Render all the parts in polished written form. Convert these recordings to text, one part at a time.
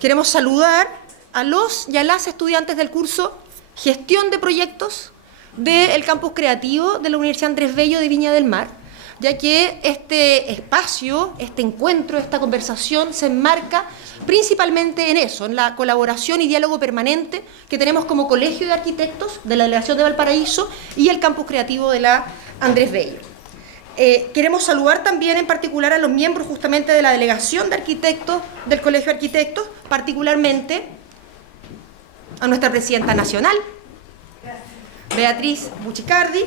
Queremos saludar a los y a las estudiantes del curso Gestión de Proyectos del Campus Creativo de la Universidad Andrés Bello de Viña del Mar, ya que este espacio, este encuentro, esta conversación se enmarca principalmente en eso, en la colaboración y diálogo permanente que tenemos como Colegio de Arquitectos de la Delegación de Valparaíso y el Campus Creativo de la Andrés Bello. Queremos saludar también en particular a los miembros justamente de la Delegación de Arquitectos del Colegio de Arquitectos, particularmente a nuestra presidenta nacional, Beatriz Buchicardi,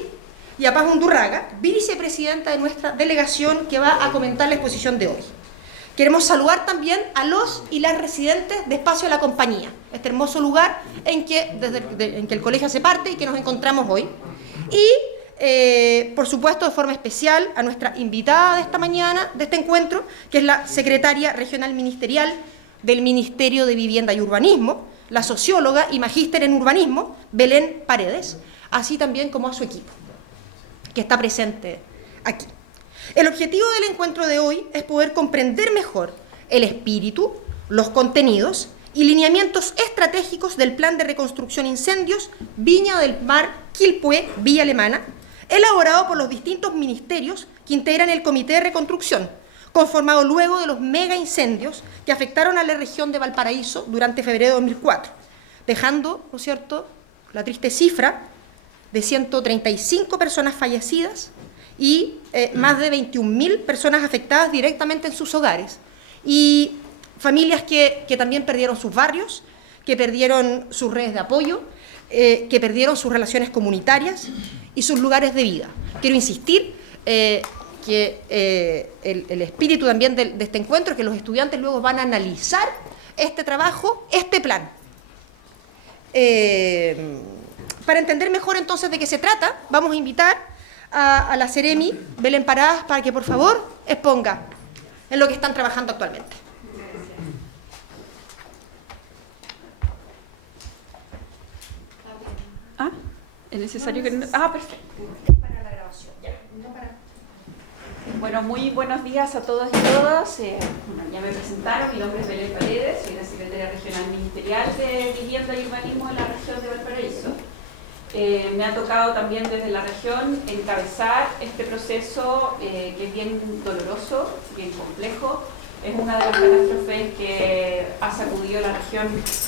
y a Paz Undurraga, vicepresidenta de nuestra delegación, que va a comentar la exposición de hoy. Queremos saludar también a los y las residentes de Espacio de la Compañía, este hermoso lugar en que el colegio hace parte y que nos encontramos hoy. Y, por supuesto, de forma especial, a nuestra invitada de esta mañana, de este encuentro, que es la secretaria regional ministerial del Ministerio de Vivienda y Urbanismo, la socióloga y magíster en urbanismo, Belén Paredes, así también como a su equipo, que está presente aquí. El objetivo del encuentro de hoy es poder comprender mejor el espíritu, los contenidos y lineamientos estratégicos del Plan de Reconstrucción Incendios Viña del Mar, Quilpué, Villa Alemana, elaborado por los distintos ministerios que integran el Comité de Reconstrucción, conformado luego de los mega incendios que afectaron a la región de Valparaíso durante febrero de 2004, dejando, ¿no es cierto?, la triste cifra de 135 personas fallecidas y más de 21.000 personas afectadas directamente en sus hogares, y familias que también perdieron sus barrios, que perdieron sus redes de apoyo, que perdieron sus relaciones comunitarias y sus lugares de vida. Quiero insistir que el espíritu también de este encuentro es que los estudiantes luego van a analizar este trabajo, este plan. Para entender mejor entonces de qué se trata, vamos a invitar a la Seremi Belén Paradas para que por favor exponga en lo que están trabajando actualmente. ¿Es necesario que...? Perfecto. Para la grabación, ya. No para... Bueno, muy buenos días a todos y todas. Ya me presentaron, mi nombre es Belén Paredes, soy la secretaria regional ministerial de Vivienda y Urbanismo de la región de Valparaíso. Me ha tocado también desde la región encabezar este proceso que es bien doloroso, bien complejo. Es una de las catástrofes que ha sacudido la región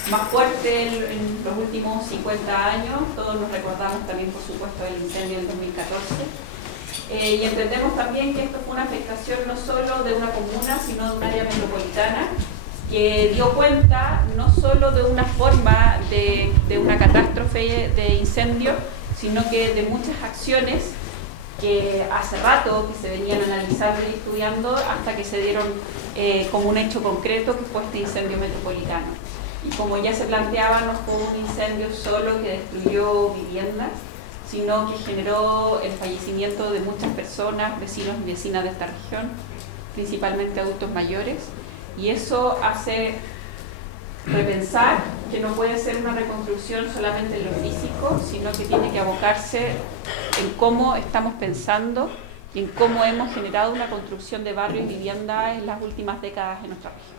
más fuerte en los últimos 50 años. Todos nos recordamos también, por supuesto, del incendio del 2014. Y entendemos también que esto fue una afectación no solo de una comuna, sino de un área metropolitana, que dio cuenta no solo de una forma de una catástrofe de incendio, sino que de muchas acciones que hace rato que se venían analizando y estudiando hasta que se dieron como un hecho concreto, que fue este incendio metropolitano. Y como ya se planteaba, no fue un incendio solo que destruyó viviendas, sino que generó el fallecimiento de muchas personas, vecinos y vecinas de esta región, principalmente adultos mayores, y eso hace repensar que no puede ser una reconstrucción solamente en lo físico, sino que tiene que abocarse en cómo estamos pensando y en cómo hemos generado una construcción de barrios y vivienda en las últimas décadas en nuestra región.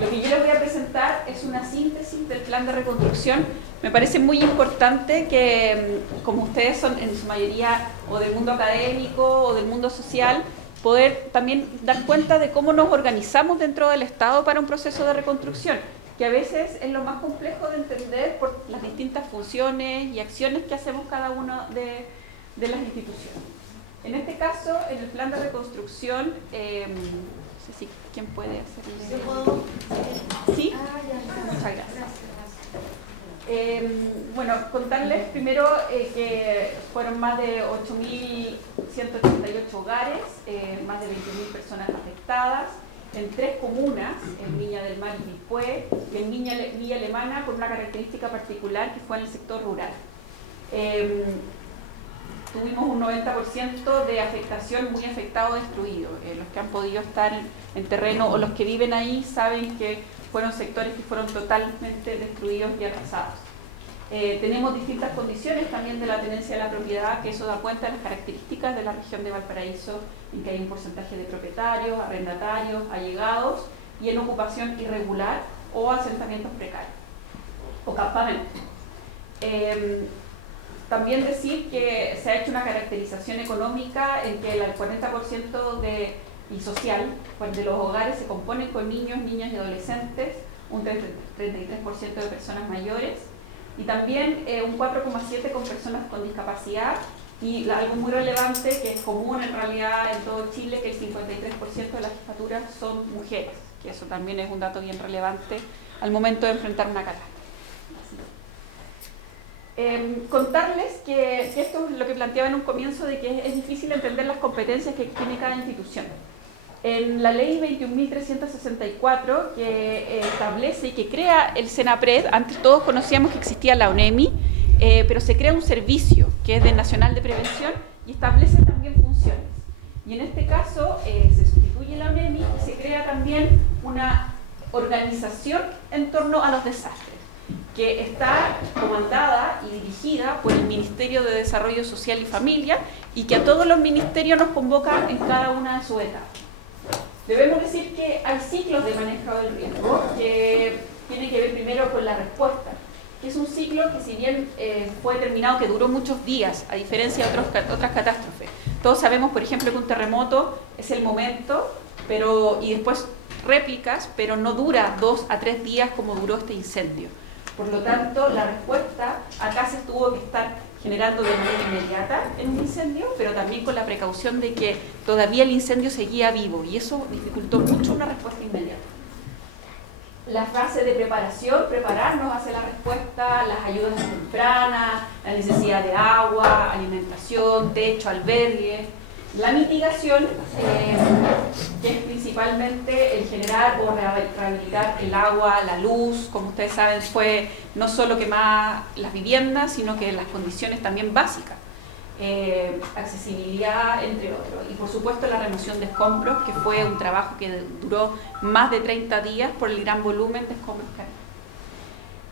Lo que yo les voy a presentar es una síntesis del plan de reconstrucción. Me parece muy importante que, como ustedes son en su mayoría o del mundo académico o del mundo social, poder también dar cuenta de cómo nos organizamos dentro del Estado para un proceso de reconstrucción, que a veces es lo más complejo de entender por las distintas funciones y acciones que hacemos cada una de las instituciones. En este caso, en el plan de reconstrucción, no sé si quién puede hacerle. ¿Yo puedo? ¿Sí? Muchas gracias. Bueno, contarles primero que fueron más de 8.188 hogares, más de 20.000 personas afectadas, en 3 comunas, en Viña del Mar y Quilpué, y en Villa Alemana, con una característica particular que fue en el sector rural. Tuvimos un 90% de afectación, muy afectado, destruido. Los que han podido estar en terreno o los que viven ahí saben que fueron sectores que fueron totalmente destruidos y arrasados. Tenemos distintas condiciones también de la tenencia de la propiedad, que eso da cuenta de las características de la región de Valparaíso, en que hay un porcentaje de propietarios, arrendatarios, allegados, y en ocupación irregular o asentamientos precarios o campamentos. También decir que se ha hecho una caracterización económica en que el 40% y social de los hogares se componen con niños, niñas y adolescentes, un 33% de personas mayores y también un 4,7% con personas con discapacidad y algo muy relevante que es común en realidad en todo Chile, que el 53% de las jefaturas son mujeres, que eso también es un dato bien relevante al momento de enfrentar una catástrofe. Contarles que esto es lo que planteaba en un comienzo de que es difícil entender las competencias que tiene cada institución. En la ley 21.364 que establece y que crea el SENAPRED, antes todos conocíamos que existía la ONEMI, pero se crea un servicio que es de Nacional de Prevención y establece también funciones. Y en este caso se sustituye la ONEMI y se crea también una organización en torno a los desastres, que está comandada y dirigida por el Ministerio de Desarrollo Social y Familia y que a todos los ministerios nos convoca en cada una de sus etapas. Debemos decir que hay ciclos de manejo del riesgo que tienen que ver primero con la respuesta, que es un ciclo que si bien fue determinado que duró muchos días, a diferencia de otras catástrofes. Todos sabemos, por ejemplo, que un terremoto es el momento, y después réplicas, pero no dura 2 a 3 días como duró este incendio. Por lo tanto, la respuesta acá se tuvo que estar generando de manera inmediata en un incendio, pero también con la precaución de que todavía el incendio seguía vivo y eso dificultó mucho una respuesta inmediata. La fase de preparación, prepararnos hacia la respuesta, las ayudas tempranas, la necesidad de agua, alimentación, techo, albergue. La mitigación, que es principalmente el generar o rehabilitar el agua, la luz, como ustedes saben, fue no solo quemar las viviendas, sino que las condiciones también básicas, accesibilidad, entre otros. Y por supuesto la remoción de escombros, que fue un trabajo que duró más de 30 días por el gran volumen de escombros que hay.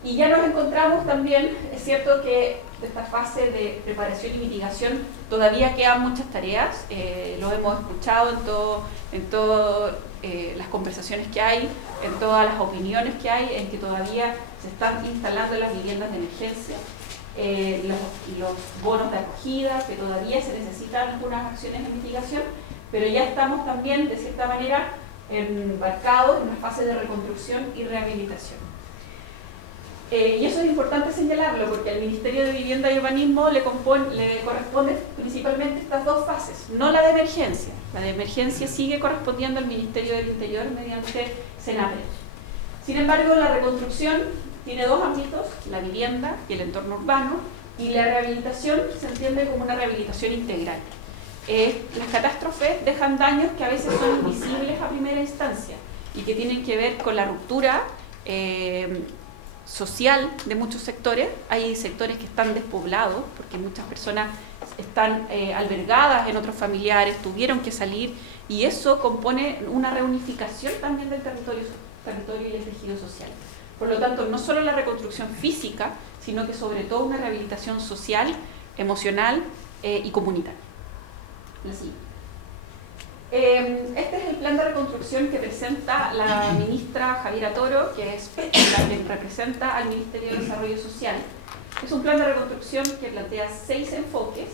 Y ya nos encontramos también, es cierto que de esta fase de preparación y mitigación todavía quedan muchas tareas, lo hemos escuchado en todas las conversaciones que hay, en todas las opiniones que hay, en que todavía se están instalando las viviendas de emergencia, los bonos de acogida, que todavía se necesitan algunas acciones de mitigación, pero ya estamos también de cierta manera embarcados en una fase de reconstrucción y rehabilitación. Y eso es importante señalarlo porque al Ministerio de Vivienda y Urbanismo le corresponden principalmente estas dos fases, no la de emergencia. La de emergencia sigue correspondiendo al Ministerio del Interior mediante SENAPRED. Sin embargo, la reconstrucción tiene dos ámbitos, la vivienda y el entorno urbano, y la rehabilitación se entiende como una rehabilitación integral. Las catástrofes dejan daños que a veces son invisibles a primera instancia y que tienen que ver con la ruptura social de muchos sectores. Hay sectores que están despoblados porque muchas personas están albergadas en otros familiares, tuvieron que salir y eso compone una reunificación también del territorio y el tejido social. Por lo tanto, no solo la reconstrucción física, sino que sobre todo una rehabilitación social, emocional y comunitaria. Así. Este es el plan de reconstrucción que presenta la ministra Javiera Toro, que es la que representa al Ministerio de Desarrollo Social. Es un plan de reconstrucción que plantea 6 enfoques,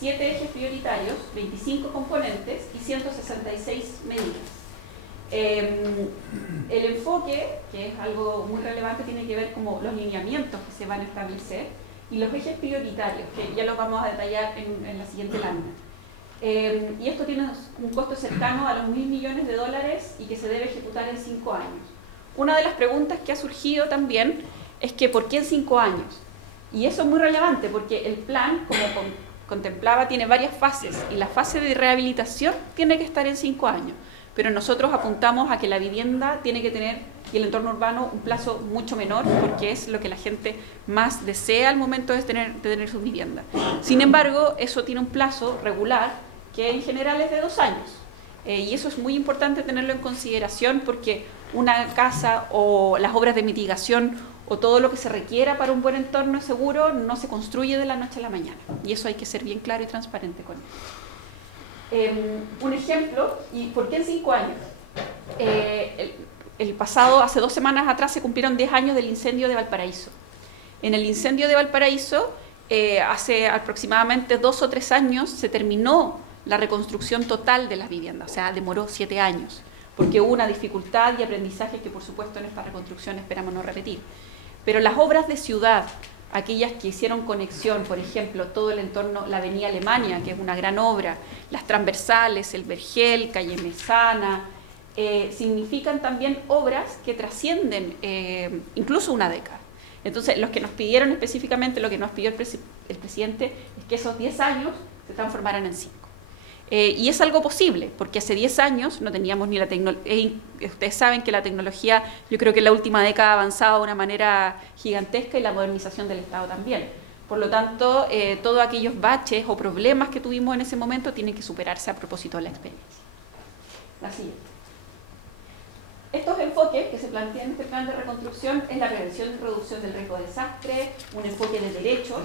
7 ejes prioritarios, 25 componentes y 166 medidas. El enfoque, que es algo muy relevante, tiene que ver con los lineamientos que se van a establecer y los ejes prioritarios, que ya los vamos a detallar en la siguiente lámina. Y esto tiene un costo cercano a los $1.000 millones y que se debe ejecutar en 5 años. Una de las preguntas que ha surgido también es que ¿por qué en 5 años? Y eso es muy relevante porque el plan, como contemplaba, tiene varias fases y la fase de rehabilitación tiene que estar en 5 años. Pero nosotros apuntamos a que la vivienda tiene que tener, y el entorno urbano, un plazo mucho menor, porque es lo que la gente más desea al momento de tener su vivienda. Sin embargo, eso tiene un plazo regular, que en general es de 2 años. Y eso es muy importante tenerlo en consideración, porque una casa o las obras de mitigación o todo lo que se requiera para un buen entorno seguro no se construye de la noche a la mañana. Y eso hay que ser bien claro y transparente con él. Un ejemplo, ¿y por qué en 5 años? hace 2 semanas atrás se cumplieron 10 años del incendio de Valparaíso. En el incendio de Valparaíso, hace aproximadamente 2 o 3 años se terminó la reconstrucción total de las viviendas, o sea, demoró 7 años, porque hubo una dificultad y aprendizaje que por supuesto en esta reconstrucción esperamos no repetir. Pero las obras de ciudad, aquellas que hicieron conexión, por ejemplo, todo el entorno, la Avenida Alemania, que es una gran obra, las transversales, el Vergel, Calle Mesana, significan también obras que trascienden incluso una década. Entonces, los que nos pidieron específicamente, lo que nos pidió el presidente, es que esos 10 años se transformaran en 5. Y es algo posible, porque hace 10 años no teníamos ni la tecnología. Ustedes saben que la tecnología, yo creo que en la última década ha avanzado de una manera gigantesca y la modernización del Estado también. Por lo tanto, todos aquellos baches o problemas que tuvimos en ese momento tienen que superarse a propósito de la experiencia. La siguiente. Estos enfoques que se plantean en este plan de reconstrucción es la prevención y reducción del riesgo de desastre, un enfoque de derechos,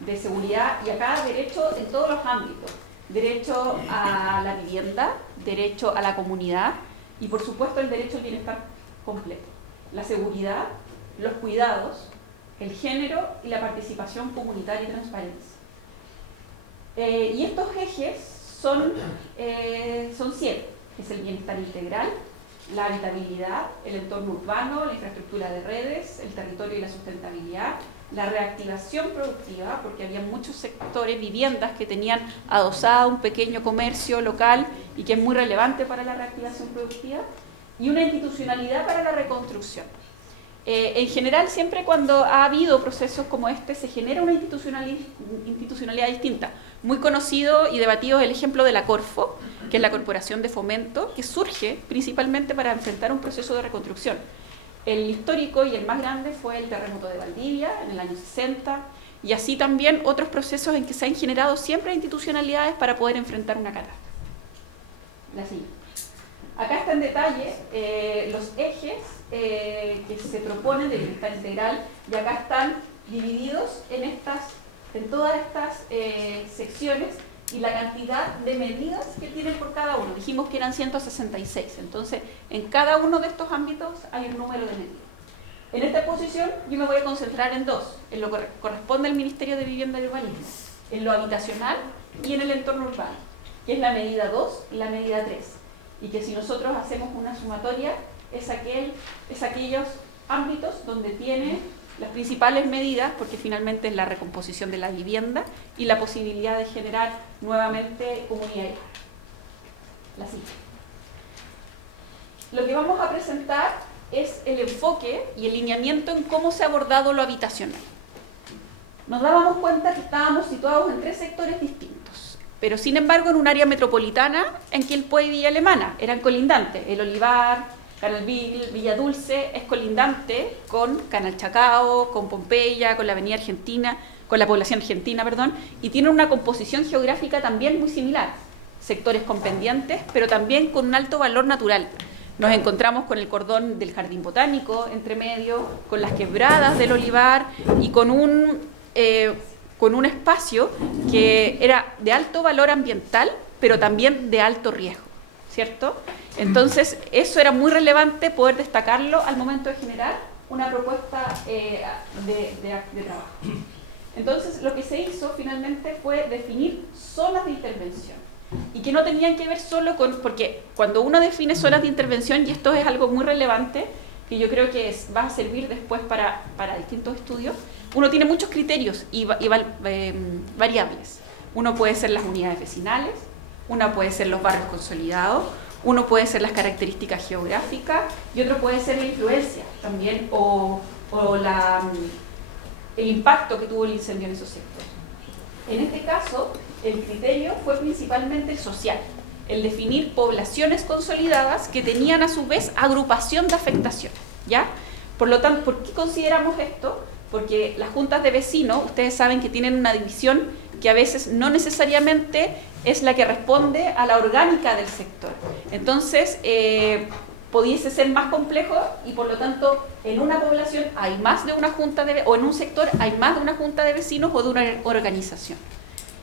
de seguridad, y acá derecho en todos los ámbitos. Derecho a la vivienda, derecho a la comunidad y por supuesto el derecho al bienestar completo. La seguridad, los cuidados, el género y la participación comunitaria y transparencia. Y estos ejes son 7, que es el bienestar integral, la habitabilidad, el entorno urbano, la infraestructura de redes, el territorio y la sustentabilidad, la reactivación productiva, porque había muchos sectores, viviendas que tenían adosado un pequeño comercio local y que es muy relevante para la reactivación productiva, y una institucionalidad para la reconstrucción. En general, siempre cuando ha habido procesos como este, se genera una institucionalidad distinta. Muy conocido y debatido es el ejemplo de la Corfo, que es la Corporación de Fomento, que surge principalmente para enfrentar un proceso de reconstrucción. El histórico y el más grande fue el terremoto de Valdivia en el año 60, y así también otros procesos en que se han generado siempre institucionalidades para poder enfrentar una catástrofe. La siguiente. Acá está en detalle los ejes que se proponen de bienestar integral, y acá están divididos en todas estas secciones y la cantidad de medidas que tienen por cada uno. Dijimos que eran 166, entonces en cada uno de estos ámbitos hay un número de medidas. En esta exposición yo me voy a concentrar en 2, en lo que corresponde al Ministerio de Vivienda y Urbanismo, en lo habitacional y en el entorno urbano, que es la medida 2 y la medida 3, y que si nosotros hacemos una sumatoria es aquellos ámbitos donde tiene las principales medidas, porque finalmente es la recomposición de la vivienda y la posibilidad de generar nuevamente comunidades. La siguiente. Lo que vamos a presentar es el enfoque y el lineamiento en cómo se ha abordado lo habitacional. Nos dábamos cuenta que estábamos situados en 3 sectores distintos, pero sin embargo en un área metropolitana en Quilpué y Villa Alemana eran colindantes. El Olivar, Canal Villa Dulce es colindante con Canal Chacao, con Pompeya, con la Avenida Argentina, con la población argentina, perdón, y tiene una composición geográfica también muy similar. Sectores con pendientes, pero también con un alto valor natural. Nos encontramos con el cordón del Jardín Botánico entre medio, con las quebradas del Olivar y con un espacio que era de alto valor ambiental, pero también de alto riesgo, ¿cierto? Entonces, eso era muy relevante poder destacarlo al momento de generar una propuesta de trabajo. Entonces, lo que se hizo finalmente fue definir zonas de intervención, y que no tenían que ver solo con, porque cuando uno define zonas de intervención, y esto es algo muy relevante, que yo creo que va a servir después para distintos estudios, uno tiene muchos criterios y variables. Uno puede ser las unidades vecinales, una puede ser los barrios consolidados, uno puede ser las características geográficas y otro puede ser la influencia también o el impacto que tuvo el incendio en esos sectores. En este caso, el criterio fue principalmente el social, el definir poblaciones consolidadas que tenían a su vez agrupación de afectación, ¿ya? Por lo tanto, ¿por qué consideramos esto? Porque las juntas de vecinos, ustedes saben que tienen una división que a veces no necesariamente es la que responde a la orgánica del sector. Entonces, pudiese ser más complejo y por lo tanto en una población hay más de una junta o en un sector hay más de una junta de vecinos o de una organización.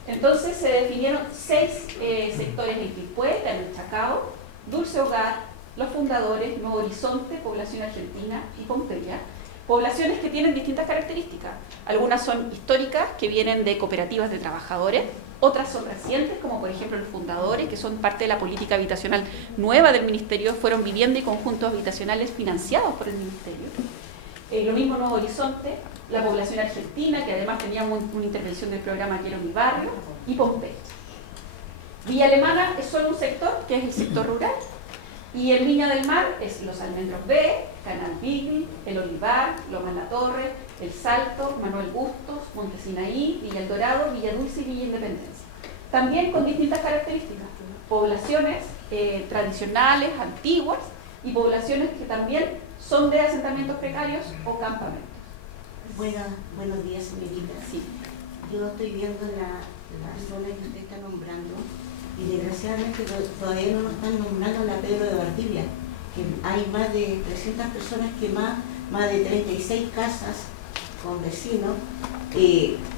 Entonces se definieron 6 sectores en Quilpué, en el Chacao, Dulce Hogar, Los Fundadores, Nuevo Horizonte, Población Argentina y Pompeya. Poblaciones que tienen distintas características. Algunas son históricas, que vienen de cooperativas de trabajadores. Otras son recientes, como por ejemplo Los Fundadores, que son parte de la política habitacional nueva del Ministerio. Fueron vivienda y conjuntos habitacionales financiados por el Ministerio. Lo mismo Nuevo Horizonte, la Población Argentina, que además tenía una intervención del programa Quiero mi barrio, y Pompeya. Villa Alemana es solo un sector, que es el sector rural. Y en Viña del Mar es Los Almendros B, Canal Beagle, El Olivar, Loma La Torre, El Salto, Manuel Bustos, Monte Sinaí, Villa El Dorado, Villa Dulce y Villa Independencia. También con distintas características. Poblaciones tradicionales, antiguas, y poblaciones que también son de asentamientos precarios o campamentos. Buenos días, señorita. Sí. Yo estoy viendo la zona que usted está nombrando y desgraciadamente todavía no nos están nombrando la Pedro de Valdivia, que hay más de 300 personas quemadas, más de 36 casas con vecinos,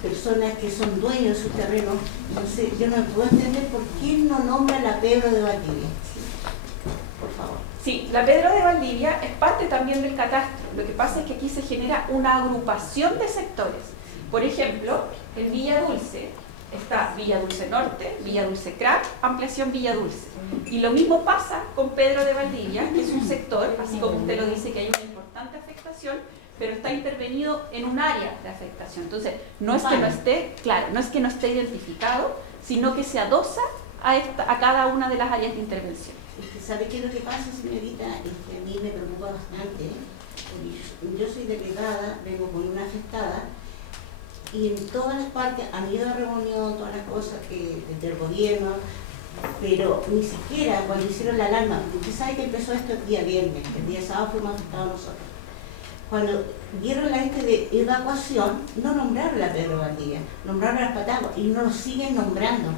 personas que son dueños de sus terrenos. Entonces, yo no puedo entender por qué no nombra la Pedro de Valdivia. Por favor. Sí, la Pedro de Valdivia es parte también del catastro. Lo que pasa es que aquí se genera una agrupación de sectores. Por ejemplo, en Villa Dulce está Villa Dulce Norte, Villa Dulce Crack, ampliación Villa Dulce. Y lo mismo pasa con Pedro de Valdivia, que es un sector, así como usted lo dice, que hay una importante afectación, pero está intervenido en un área de afectación. Entonces, no es que no esté, claro, no es que no esté identificado, sino que se adosa a cada una de las áreas de intervención. Es que ¿sabe qué es lo que pasa, señorita? Es que a mí me preocupa bastante, porque yo soy delegada, vengo con una afectada, y en todas las partes han ido a reunión, todas las cosas que desde el gobierno, pero ni siquiera cuando hicieron la alarma, usted sabe que empezó esto el día viernes, el día sábado fuimos afectados nosotros. Cuando dieron la de evacuación, no nombraron la Pedro Valdivia, nombraron a las Patagos y no lo siguen nombrando.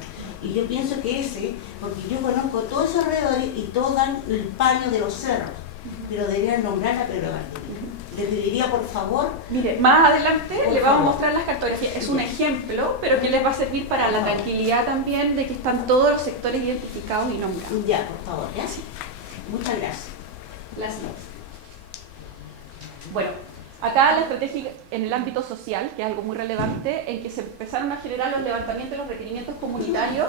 Y yo pienso que porque yo conozco todos esos alrededores y todos dan el paño de los cerros, pero deberían nombrar a Pedro Valdivia. Le pediría, por favor... Mire, más adelante le vamos a mostrar las cartografías. Es un ejemplo, pero que les va a servir para la tranquilidad también de que están todos los sectores identificados y nombrados. Ya, por favor, ¿ya? Sí. Muchas gracias. Gracias. Bueno, acá la estrategia en el ámbito social, que es algo muy relevante, en que se empezaron a generar los levantamientos de los requerimientos comunitarios,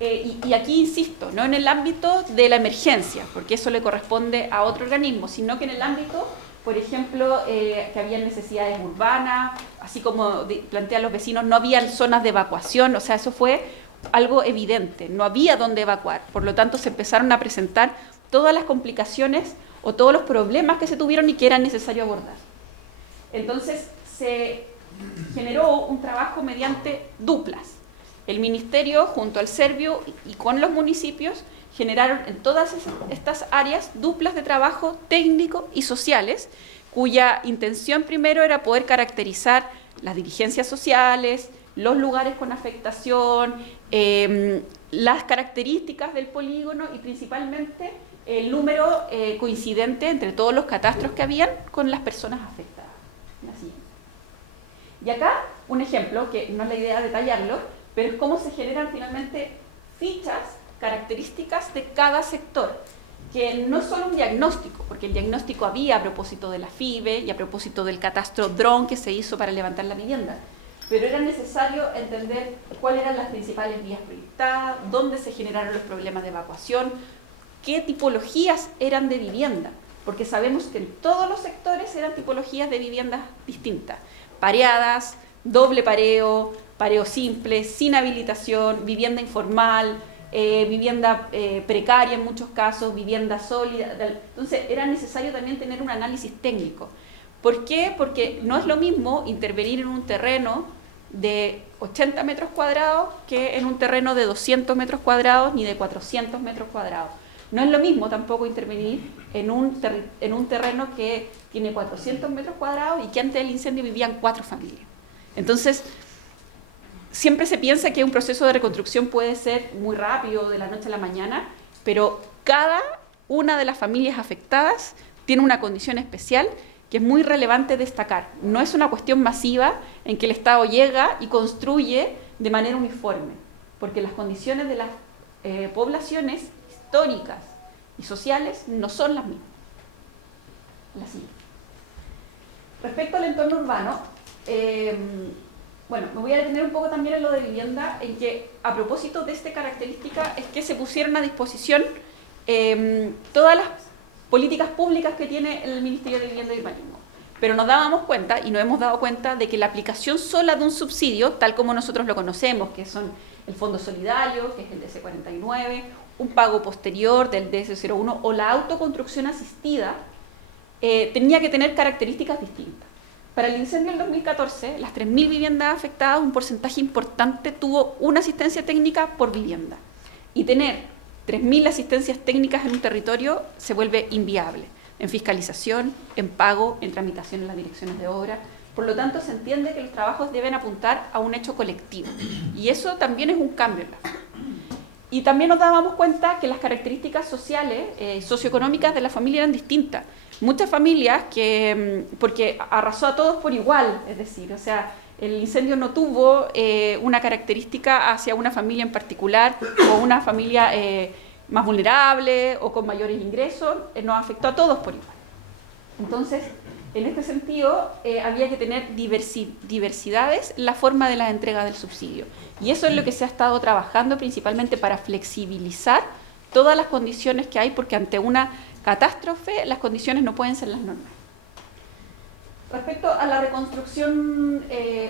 y aquí insisto, no en el ámbito de la emergencia, porque eso le corresponde a otro organismo, sino que en el ámbito, por ejemplo, que había necesidades urbanas, así como plantean los vecinos, no había zonas de evacuación, o sea, eso fue algo evidente, no había dónde evacuar, por lo tanto se empezaron a presentar todas las complicaciones o todos los problemas que se tuvieron y que era necesario abordar. Entonces se generó un trabajo mediante duplas. El Ministerio, junto al Servio y con los municipios, generaron en todas estas áreas duplas de trabajo técnico y sociales, cuya intención primero era poder caracterizar las dirigencias sociales, los lugares con afectación, las características del polígono y principalmente el número coincidente entre todos los catastros que habían con las personas afectadas. Así. Y acá un ejemplo, que no es la idea detallarlo, pero es cómo se generan finalmente fichas características de cada sector, que no es solo un diagnóstico, porque el diagnóstico había a propósito de la FIBE y a propósito del catastro DRON que se hizo para levantar la vivienda, pero era necesario entender cuáles eran las principales vías proyectadas, dónde se generaron los problemas de evacuación, qué tipologías eran de vivienda, porque sabemos que en todos los sectores eran tipologías de viviendas distintas, pareadas, doble pareo, pareo simple, sin habilitación, vivienda informal, vivienda precaria en muchos casos, vivienda sólida. Entonces era necesario también tener un análisis técnico. ¿Por qué? Porque no es lo mismo intervenir en un terreno de 80 metros cuadrados que en un terreno de 200 metros cuadrados ni de 400 metros cuadrados. No es lo mismo tampoco intervenir en un terreno que tiene 400 metros cuadrados y que antes del incendio vivían 4 familias. Entonces, siempre se piensa que un proceso de reconstrucción puede ser muy rápido, de la noche a la mañana, pero cada una de las familias afectadas tiene una condición especial que es muy relevante destacar. No es una cuestión masiva en que el Estado llega y construye de manera uniforme, porque las condiciones de las poblaciones históricas y sociales no son las mismas. La siguiente. Respecto al entorno urbano, bueno, me voy a detener un poco también en lo de vivienda, en que a propósito de esta característica es que se pusieron a disposición todas las políticas públicas que tiene el Ministerio de Vivienda y Urbanismo. Pero nos dábamos cuenta, y nos hemos dado cuenta, de que la aplicación sola de un subsidio, tal como nosotros lo conocemos, que son el Fondo Solidario, que es el DC49, un pago posterior del DC01 o la autoconstrucción asistida, tenía que tener características distintas. Para el incendio del 2014, las 3.000 viviendas afectadas, un porcentaje importante tuvo una asistencia técnica por vivienda. Y tener 3.000 asistencias técnicas en un territorio se vuelve inviable, en fiscalización, en pago, en tramitación en las direcciones de obra. Por lo tanto, se entiende que los trabajos deben apuntar a un hecho colectivo. Y eso también es un cambio en la forma. Y también nos dábamos cuenta que las características sociales, socioeconómicas de la familia eran distintas. Muchas familias porque arrasó a todos por igual, es decir, o sea, el incendio no tuvo una característica hacia una familia en particular o una familia más vulnerable o con mayores ingresos, nos afectó a todos por igual. Entonces, en este sentido, había que tener diversidades en la forma de la entrega del subsidio. Y eso es lo que se ha estado trabajando principalmente para flexibilizar todas las condiciones que hay, porque ante una catástrofe las condiciones no pueden ser las normales. Respecto a la reconstrucción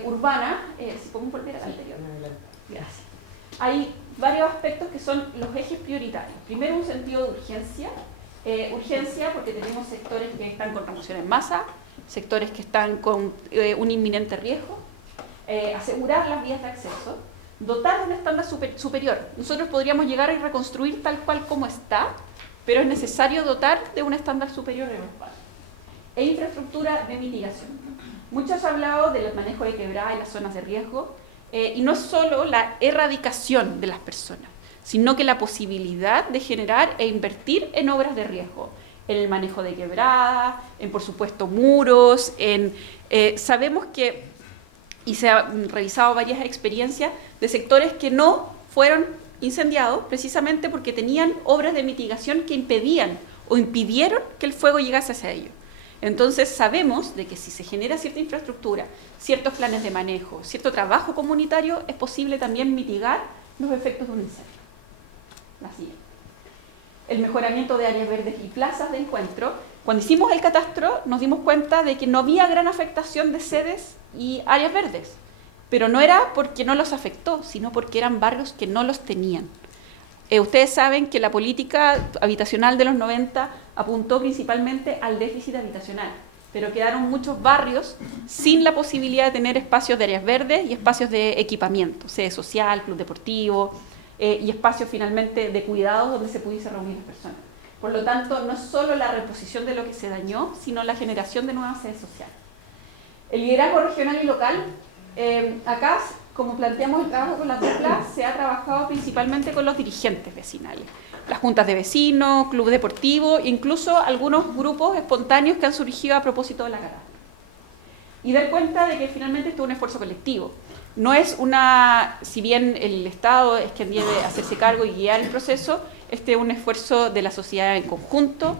urbana, si podemos volver al anterior. Gracias. Hay varios aspectos que son los ejes prioritarios. Primero, un sentido de urgencia. Urgencia porque tenemos sectores que están con remoción en masa, sectores que están con un inminente riesgo. Asegurar las vías de acceso. Dotar de un estándar superior. Nosotros podríamos llegar a reconstruir tal cual como está, pero es necesario dotar de un estándar superior en el espacio. E infraestructura de mitigación. Muchos han hablado del manejo de quebrada y las zonas de riesgo, y no es solo la erradicación de las personas, sino que la posibilidad de generar e invertir en obras de riesgo, en el manejo de quebrada, en por supuesto muros, sabemos que, y se han revisado varias experiencias de sectores que no fueron incendiados precisamente porque tenían obras de mitigación que impedían o impidieron que el fuego llegase hacia ellos. Entonces sabemos de que si se genera cierta infraestructura, ciertos planes de manejo, cierto trabajo comunitario, es posible también mitigar los efectos de un incendio. La siguiente. El mejoramiento de áreas verdes y plazas de encuentro. Cuando hicimos el catastro nos dimos cuenta de que no había gran afectación de sedes y áreas verdes, pero no era porque no los afectó, sino porque eran barrios que no los tenían. Ustedes saben que la política habitacional de los 90 apuntó principalmente al déficit habitacional, pero quedaron muchos barrios sin la posibilidad de tener espacios de áreas verdes y espacios de equipamiento, sede social, club deportivo, y espacios finalmente de cuidados donde se pudiese reunir las personas. Por lo tanto, no es solo la reposición de lo que se dañó, sino la generación de nuevas sedes sociales. El liderazgo regional y local, acá, como planteamos el trabajo con las duplas, se ha trabajado principalmente con los dirigentes vecinales, las juntas de vecinos, club deportivo, incluso algunos grupos espontáneos que han surgido a propósito de la catástrofe. Y dar cuenta de que finalmente esto es un esfuerzo colectivo. No es si bien el Estado es quien debe hacerse cargo y guiar el proceso, este es un esfuerzo de la sociedad en conjunto,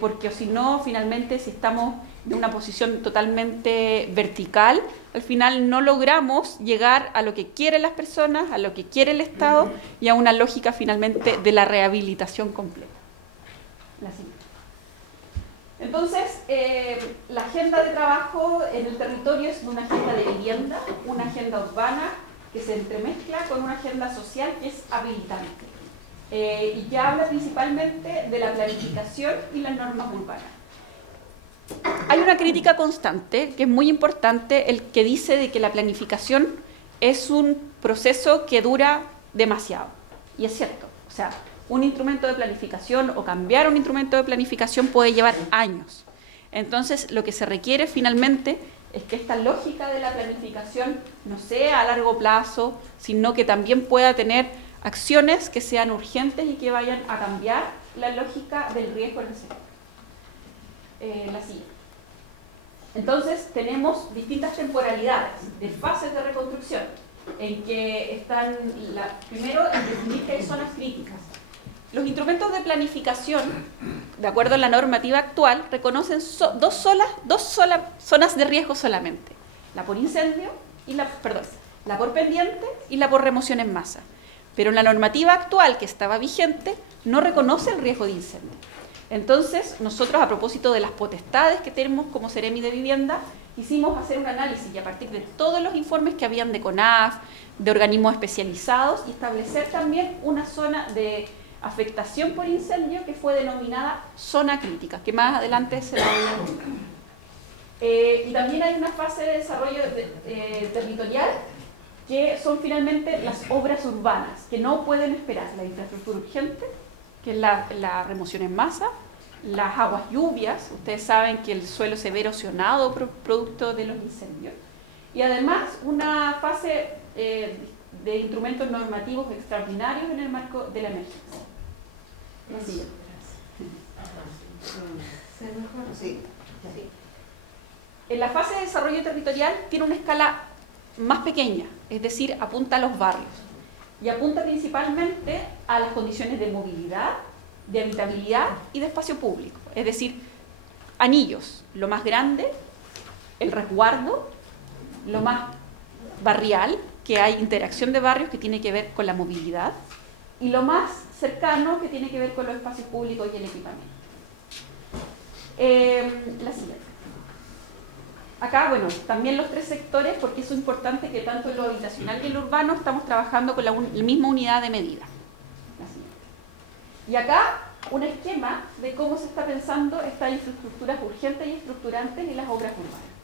porque si no, finalmente, si estamos de una posición totalmente vertical, al final no logramos llegar a lo que quieren las personas, a lo que quiere el Estado y a una lógica finalmente de la rehabilitación completa. La siguiente. Entonces, la agenda de trabajo en el territorio es una agenda de vivienda, una agenda urbana que se entremezcla con una agenda social que es habilitante y que habla principalmente de la planificación y las normas urbanas. Hay una crítica constante que es muy importante, el que dice de que la planificación es un proceso que dura demasiado, y es cierto, o sea, un instrumento de planificación o cambiar un instrumento de planificación puede llevar años. Entonces, lo que se requiere finalmente es que esta lógica de la planificación no sea a largo plazo, sino que también pueda tener acciones que sean urgentes y que vayan a cambiar la lógica del riesgo en el sector. La siguiente. Entonces, tenemos distintas temporalidades de fases de reconstrucción, en que están, primero, en definir que hay zonas críticas. los instrumentos de planificación, de acuerdo a la normativa actual, reconocen dos zonas de riesgo solamente. La por incendio y la por pendiente y la por remoción en masa. Pero la normativa actual que estaba vigente no reconoce el riesgo de incendio. Entonces, nosotros, a propósito de las potestades que tenemos como Seremi de Vivienda, quisimos hacer un análisis y a partir de todos los informes que habían de CONAF, de organismos especializados, y establecer también una zona de afectación por incendio que fue denominada zona crítica, que más adelante se la voy a nombrar. Y también hay una fase de desarrollo territorial que son finalmente las obras urbanas, que no pueden esperar: la infraestructura urgente, que es la remoción en masa, las aguas lluvias, ustedes saben que el suelo se ve erosionado producto de los incendios, y además una fase de instrumentos normativos extraordinarios en el marco de la emergencia. Sí. Sí. En la fase de desarrollo territorial tiene una escala más pequeña, es decir, apunta a los barrios y apunta principalmente a las condiciones de movilidad, de habitabilidad y de espacio público, es decir, anillos, lo más grande, el resguardo, lo más barrial, que hay interacción de barrios que tiene que ver con la movilidad, y lo más cercano que tiene que ver con los espacios públicos y el equipamiento. La siguiente. Acá, bueno, también los tres sectores, porque es importante que tanto en lo habitacional y en lo urbano estamos trabajando con la misma unidad de medida. La siguiente. Y acá un esquema de cómo se está pensando estas infraestructuras urgentes y estructurantes en las obras urbanas.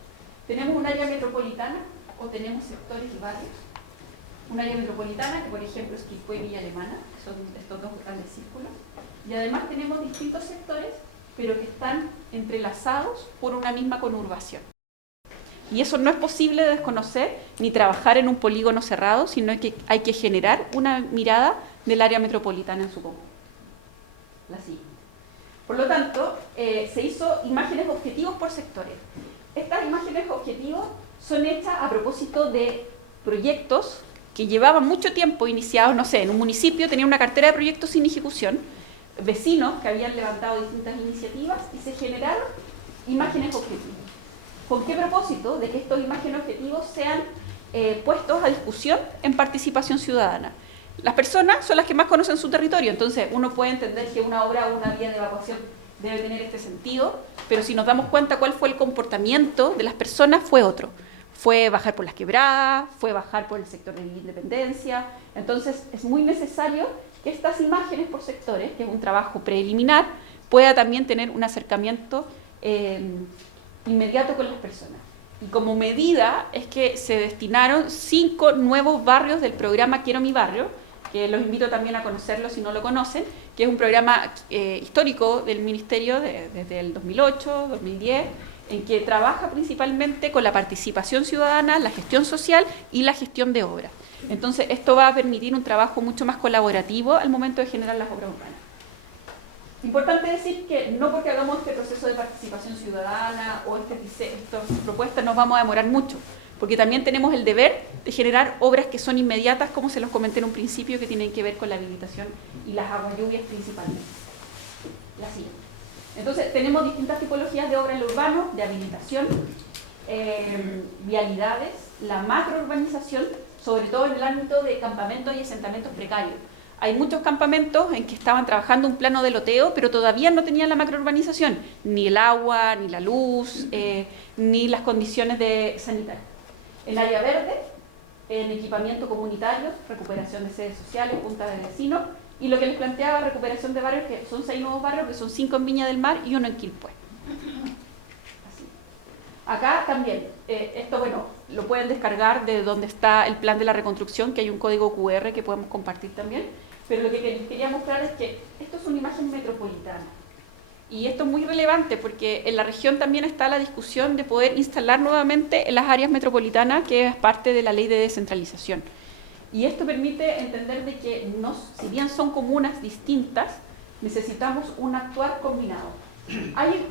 Tenemos un área metropolitana o tenemos sectores y barrios. Un área metropolitana, que por ejemplo es Quilpué y Villa Alemana, que son estos dos grandes círculos. Y además tenemos distintos sectores, pero que están entrelazados por una misma conurbación. Y eso no es posible de desconocer ni trabajar en un polígono cerrado, sino que hay que generar una mirada del área metropolitana en su conjunto. La siguiente. Por lo tanto, se hizo imágenes objetivos por sectores. Estas imágenes objetivos son hechas a propósito de proyectos que llevaban mucho tiempo iniciados, no sé, en un municipio tenía una cartera de proyectos sin ejecución, vecinos que habían levantado distintas iniciativas y se generaron imágenes objetivos. ¿Con qué propósito? De que estos imágenes objetivos sean puestos a discusión en participación ciudadana. Las personas son las que más conocen su territorio, entonces uno puede entender que una obra o una vía de evacuación debe tener este sentido, pero si nos damos cuenta cuál fue el comportamiento de las personas, fue otro. Fue bajar por las quebradas, fue bajar por el sector de Independencia. Entonces es muy necesario que estas imágenes por sectores, que es un trabajo preliminar, pueda también tener un acercamiento inmediato con las personas. Y como medida es que se destinaron 5 nuevos barrios del programa Quiero mi barrio, que los invito también a conocerlo si no lo conocen, que es un programa histórico del Ministerio desde el 2008, 2010, en que trabaja principalmente con la participación ciudadana, la gestión social y la gestión de obras. Entonces, esto va a permitir un trabajo mucho más colaborativo al momento de generar las obras urbanas. Importante decir que no porque hagamos este proceso de participación ciudadana o estas propuestas nos vamos a demorar mucho, porque también tenemos el deber de generar obras que son inmediatas, como se los comenté en un principio, que tienen que ver con la habilitación y las aguas lluvias principalmente. La siguiente. Entonces, tenemos distintas tipologías de obra en lo urbano, de habilitación, vialidades, la macrourbanización, sobre todo en el ámbito de campamentos y asentamientos precarios. Hay muchos campamentos en que estaban trabajando un plano de loteo, pero todavía no tenían la macrourbanización, ni el agua, ni la luz, ni las condiciones sanitarias. El área verde, en equipamiento comunitario, recuperación de sedes sociales, juntas de vecinos, y lo que les planteaba, recuperación de barrios, que son 6 nuevos barrios, que son 5 en Viña del Mar y 1 en Quilpué. Así. Acá también, esto bueno, lo pueden descargar de donde está el plan de la reconstrucción, que hay un código QR que podemos compartir también, pero lo que les quería mostrar es que esto es una imagen metropolitana. Y esto es muy relevante porque en la región también está la discusión de poder instalar nuevamente en las áreas metropolitanas, que es parte de la ley de descentralización. Y esto permite entender de que, si bien son comunas distintas, necesitamos un actuar combinado. Hay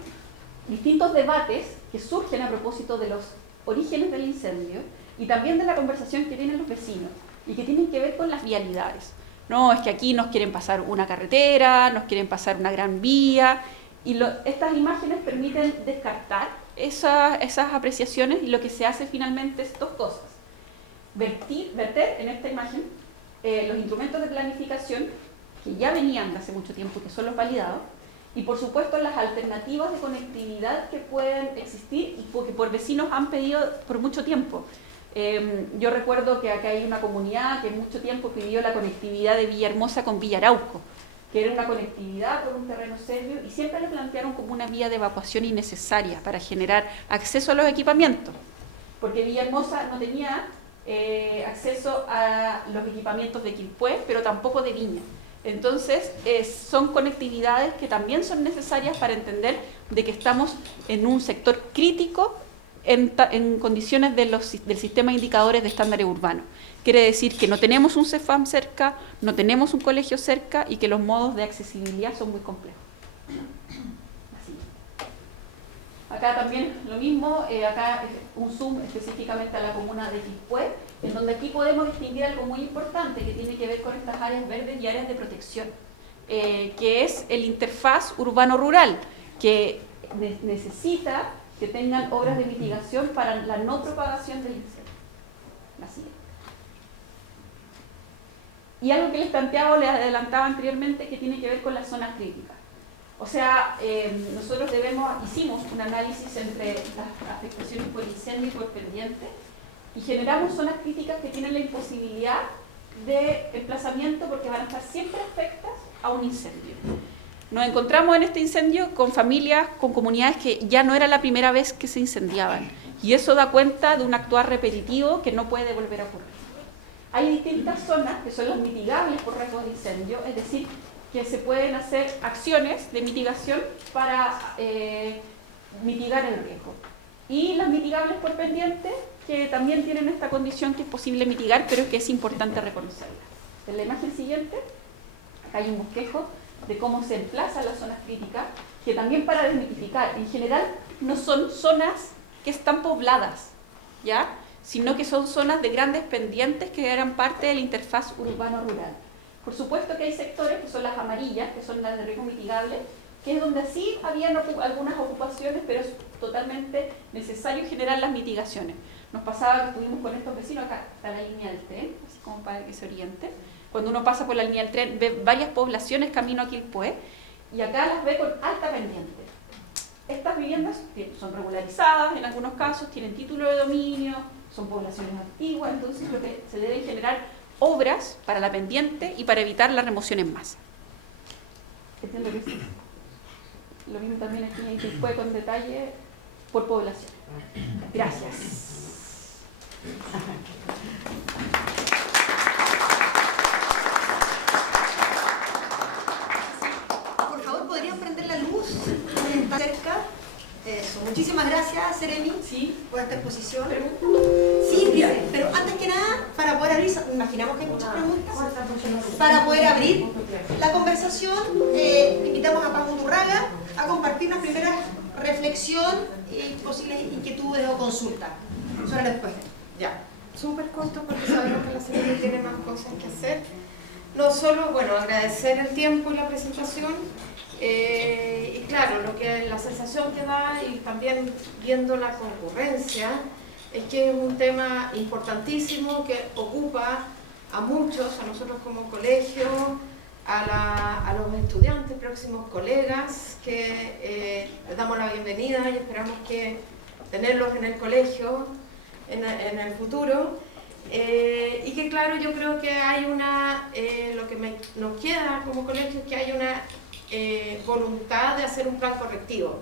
distintos debates que surgen a propósito de los orígenes del incendio y también de la conversación que tienen los vecinos y que tienen que ver con las vialidades. no, es que aquí nos quieren pasar una carretera, nos quieren pasar una gran vía, y estas imágenes permiten descartar esas apreciaciones, y lo que se hace finalmente es dos cosas. Verter en esta imagen los instrumentos de planificación que ya venían de hace mucho tiempo y que son los validados, y por supuesto las alternativas de conectividad que pueden existir y que por vecinos han pedido por mucho tiempo. Yo recuerdo que acá hay una comunidad que mucho tiempo pidió la conectividad de Villahermosa con Villa Arauco, que era una conectividad por un terreno serbio, y siempre le plantearon como una vía de evacuación innecesaria para generar acceso a los equipamientos, porque Villahermosa no tenía acceso a los equipamientos de Quilpué, pero tampoco de Viña. Entonces, son conectividades que también son necesarias para entender de que estamos en un sector crítico en condiciones del sistema de indicadores de estándares urbanos. Quiere decir que no tenemos un CEFAM cerca, no tenemos un colegio cerca y que los modos de accesibilidad son muy complejos. Así. Acá también lo mismo, acá un zoom específicamente a la comuna de Quilpué, en donde aquí podemos distinguir algo muy importante que tiene que ver con estas áreas verdes y áreas de protección, que es el interfaz urbano-rural, que necesita que tengan obras de mitigación para la no propagación del incendio. Así es. Y algo que les planteaba o les adelantaba anteriormente, que tiene que ver con las zonas críticas. O sea, nosotros hicimos un análisis entre las afectaciones por incendio y por pendiente, y generamos zonas críticas que tienen la imposibilidad de emplazamiento porque van a estar siempre afectas a un incendio. Nos encontramos en este incendio con familias, con comunidades que ya no era la primera vez que se incendiaban, y eso da cuenta de un actuar repetitivo que no puede volver a ocurrir. Hay distintas zonas que son las mitigables por riesgo de incendio, es decir, que se pueden hacer acciones de mitigación para mitigar el riesgo. Y las mitigables por pendiente, que también tienen esta condición que es posible mitigar, pero que es importante reconocerla. En la imagen siguiente, acá hay un bosquejo de cómo se emplazan las zonas críticas, que también para desmitificar, en general no son zonas que están pobladas, ¿ya?, sino que son zonas de grandes pendientes que eran parte de la interfaz urbano-rural. Por supuesto que hay sectores, que son las amarillas, que son las de riesgo mitigable, que es donde sí habían algunas ocupaciones, pero es totalmente necesario generar las mitigaciones. Nos pasaba que estuvimos con estos vecinos, acá está la línea del tren, así como para que se oriente. Cuando uno pasa por la línea del tren, ve varias poblaciones camino a Quilpué, y acá las ve con alta pendiente. Estas viviendas son regularizadas, en algunos casos tienen título de dominio, son poblaciones antiguas, entonces lo que se deben generar obras para la pendiente y para evitar la remoción en masa. Entiendo que sí. Lo mismo también aquí en Quilpué con detalle por población. Gracias. Por favor, ¿podrían prender la luz? Está cerca. Eso. Muchísimas gracias, Seremi, ¿Sí? por esta exposición. Sí, dice, pero antes que nada, para poder abrir, imaginamos que hay muchas preguntas, para poder abrir la conversación, invitamos a Paz Undurraga a compartir una primera reflexión y posibles inquietudes o consultas sobre la respuesta. Ya, súper corto porque sabemos que la Seremi tiene más cosas que hacer. No solo, bueno, agradecer el tiempo y la presentación, y claro, la sensación que da, y también viendo la concurrencia, es que es un tema importantísimo que ocupa a muchos, a nosotros como colegio, a los estudiantes, próximos colegas, que les damos la bienvenida y esperamos que tenerlos en el colegio en el futuro. Y que claro, yo creo que hay lo que nos queda como colegio es que hay una voluntad de hacer un plan correctivo.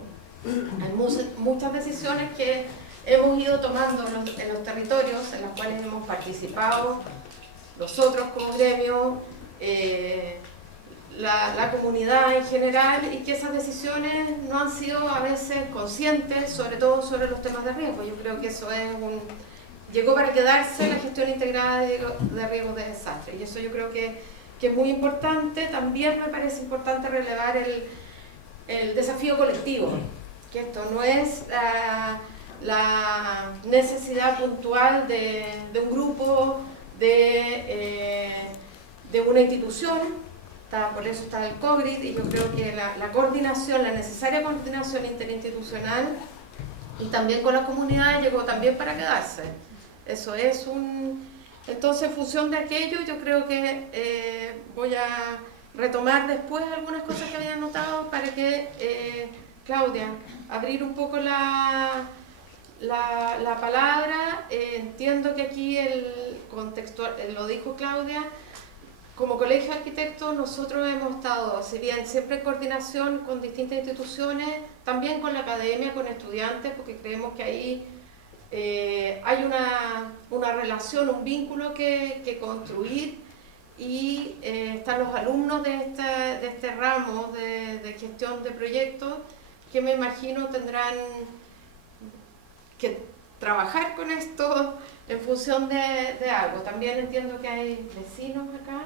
Hay muchas decisiones que hemos ido tomando en los territorios en los cuales hemos participado, nosotros como gremio, la comunidad en general, y que esas decisiones no han sido a veces conscientes, sobre todo sobre los temas de riesgo. Yo creo que eso llegó para quedarse, la gestión integrada de riesgos de desastre, y eso yo creo que es muy importante. También me parece importante relevar el desafío colectivo, que esto no es la necesidad puntual de un grupo, de una institución, por eso está el COGRID, y yo creo que la coordinación, la necesaria coordinación interinstitucional y también con las comunidades llegó también para quedarse. Eso es Entonces, en función de aquello, yo creo que voy a retomar después algunas cosas que había anotado para que, Claudia, abrir un poco la palabra. Entiendo que aquí el contexto, lo dijo Claudia, como Colegio de Arquitectos nosotros hemos estado, serían siempre en coordinación con distintas instituciones, también con la academia, con estudiantes, porque creemos que ahí hay una relación, un vínculo que construir, y están los alumnos de este ramo de gestión de proyectos que me imagino tendrán que trabajar con esto en función de algo. También entiendo que hay vecinos acá,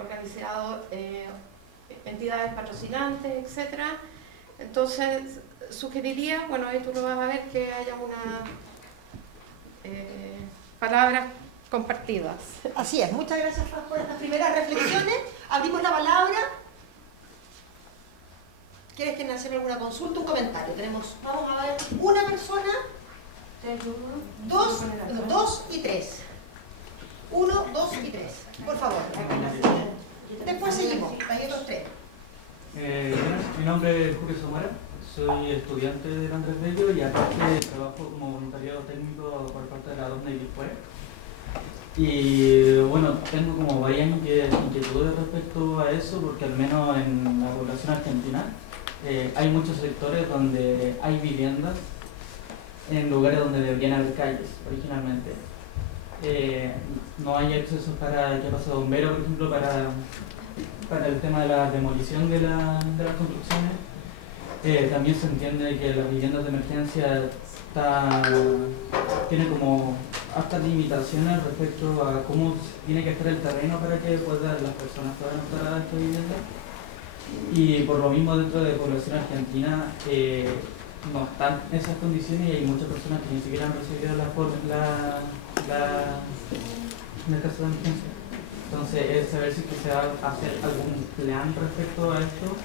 organizados, entidades patrocinantes, etc. Entonces, sugeriría, bueno, ahí tú lo vas a ver, que haya palabras compartidas. Así es, muchas gracias por estas primeras reflexiones. Abrimos la palabra. ¿Quieres que hacer alguna consulta, un comentario? Vamos a ver, una persona, dos y tres. 1, 2 y 3, por favor. Después seguimos, hay otros 3. Mi nombre es Julio Somara, soy estudiante del Andrés Bello y aparte trabajo como voluntariado técnico por parte de la DOMNA y después. Y bueno, tengo como varias inquietudes respecto a eso, porque al menos en la población argentina hay muchos sectores donde hay viviendas en lugares donde deberían haber calles originalmente. No hay acceso para que pase bombero, por ejemplo, para el tema de la demolición de las construcciones. También se entiende que las viviendas de emergencia tienen como hartas limitaciones respecto a cómo tiene que estar el terreno para que las personas puedan estar a esta vivienda. Y por lo mismo dentro de la población argentina no están esas condiciones y hay muchas personas que ni siquiera han recibido la casa de emergencia. Entonces es saber si se va a hacer algún plan respecto a esto,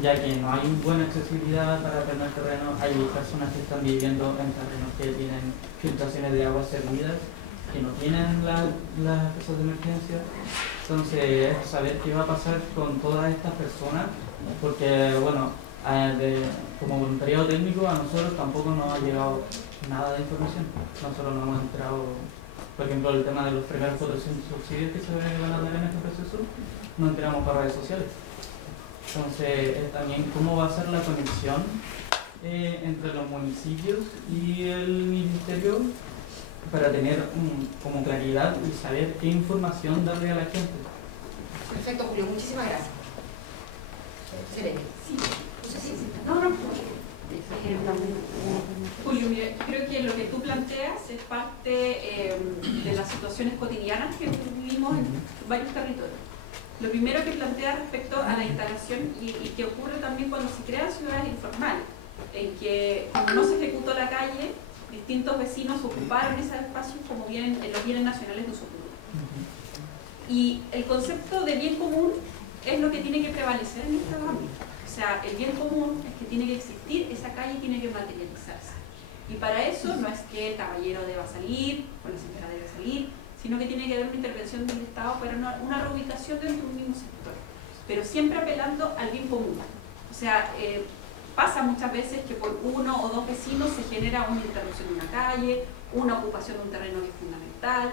ya que no hay buena accesibilidad para tener terreno. Hay personas que están viviendo en terrenos que tienen filtraciones de agua servidas, que no tienen las casas de emergencia. Entonces es saber qué va a pasar con todas estas personas, porque bueno, como voluntariado técnico a nosotros tampoco nos ha llegado nada de información. Nosotros no hemos entrado, por ejemplo, el tema de los primeros 400 subsidios que se van a dar en este proceso, no entramos por redes sociales. Entonces, también cómo va a ser la conexión entre los municipios y el ministerio para tener como claridad y saber qué información darle a la gente. Perfecto, Julio, muchísimas gracias. Serena. Sí. Julio, mire, creo que lo que tú planteas es parte de las situaciones cotidianas que vivimos en varios territorios. Lo primero que plantea respecto a la instalación y que ocurre también cuando se crean ciudades informales, en que no se ejecutó la calle, distintos vecinos ocuparon esos espacios como los bienes nacionales de usufructo. Y el concepto de bien común es lo que tiene que prevalecer en este ámbito. O sea, el bien común es que tiene que existir, esa calle tiene que materializarse. Y para eso no es que el caballero deba salir o la señora debe salir, sino que tiene que haber una intervención del Estado para una reubicación dentro de un mismo sector, pero siempre apelando al bien común. O sea, pasa muchas veces que por uno o dos vecinos se genera una intervención en una calle, una ocupación de un terreno que es fundamental,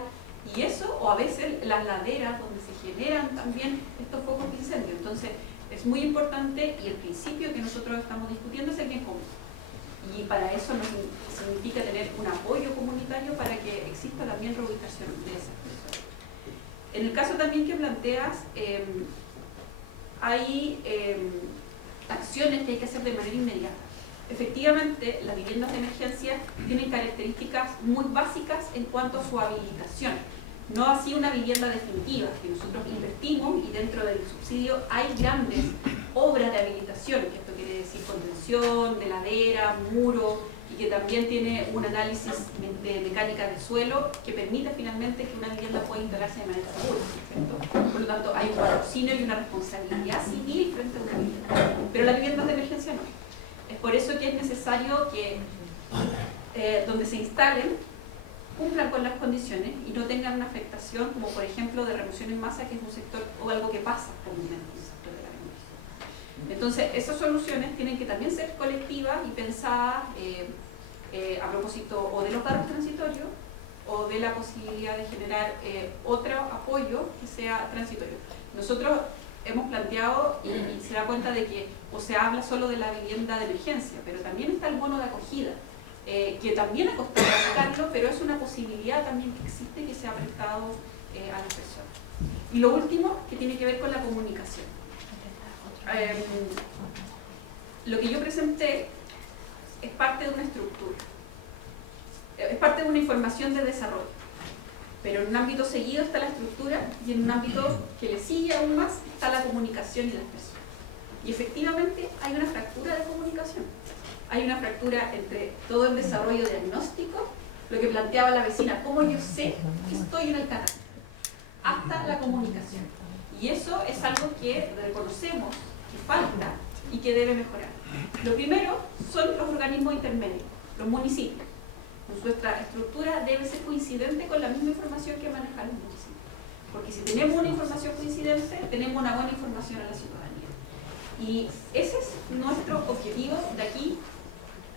y eso, o a veces las laderas donde se generan también estos focos de incendio. Entonces, es muy importante, y el principio que nosotros estamos discutiendo es el bien común. Y para eso significa tener un apoyo comunitario para que exista también reubicación de esas personas. En el caso también que planteas, hay acciones que hay que hacer de manera inmediata. Efectivamente, las viviendas de emergencia tienen características muy básicas en cuanto a su habilitación. No así una vivienda definitiva, que nosotros invertimos y dentro del subsidio hay grandes obras de habilitación, que esto quiere decir contención, de ladera, muro, y que también tiene un análisis de mecánica del suelo que permite finalmente que una vivienda pueda instalarse de manera segura, ¿cierto? Por lo tanto, hay un patrocinio y una responsabilidad civil frente a una vivienda, pero las viviendas de emergencia no. Es por eso que es necesario que donde se instalen cumplan con las condiciones y no tengan una afectación como por ejemplo de remoción en masa, que es un sector o algo que pasa comúnmente en el sector de la vivienda. Entonces esas soluciones tienen que también ser colectivas y pensadas a propósito o de los cargos transitorios o de la posibilidad de generar otro apoyo que sea transitorio. Nosotros hemos planteado y se da cuenta de que o se habla solo de la vivienda de emergencia, pero también está el bono de acogida, que también ha costado aplicarlo, pero es una posibilidad también que existe que se ha prestado a las personas. Y lo último, que tiene que ver con la comunicación. Lo que yo presenté es parte de una estructura, es parte de una información de desarrollo, pero en un ámbito seguido está la estructura y en un ámbito que le sigue aún más está la comunicación y las personas. Y efectivamente hay una fractura de comunicación. Hay una fractura entre todo el desarrollo diagnóstico, lo que planteaba la vecina, cómo yo sé que estoy en el canal, hasta la comunicación. Y eso es algo que reconocemos que falta y que debe mejorar. Lo primero son los organismos intermedios, los municipios. Nuestra estructura debe ser coincidente con la misma información que manejan los municipios. Porque si tenemos una información coincidente, tenemos una buena información a la ciudadanía. Y ese es nuestro objetivo de aquí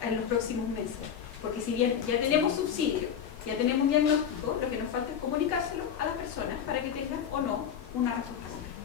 en los próximos meses, porque si bien ya tenemos subsidio, ya tenemos un diagnóstico, lo que nos falta es comunicárselo a las personas para que tengan o no una responsabilidad.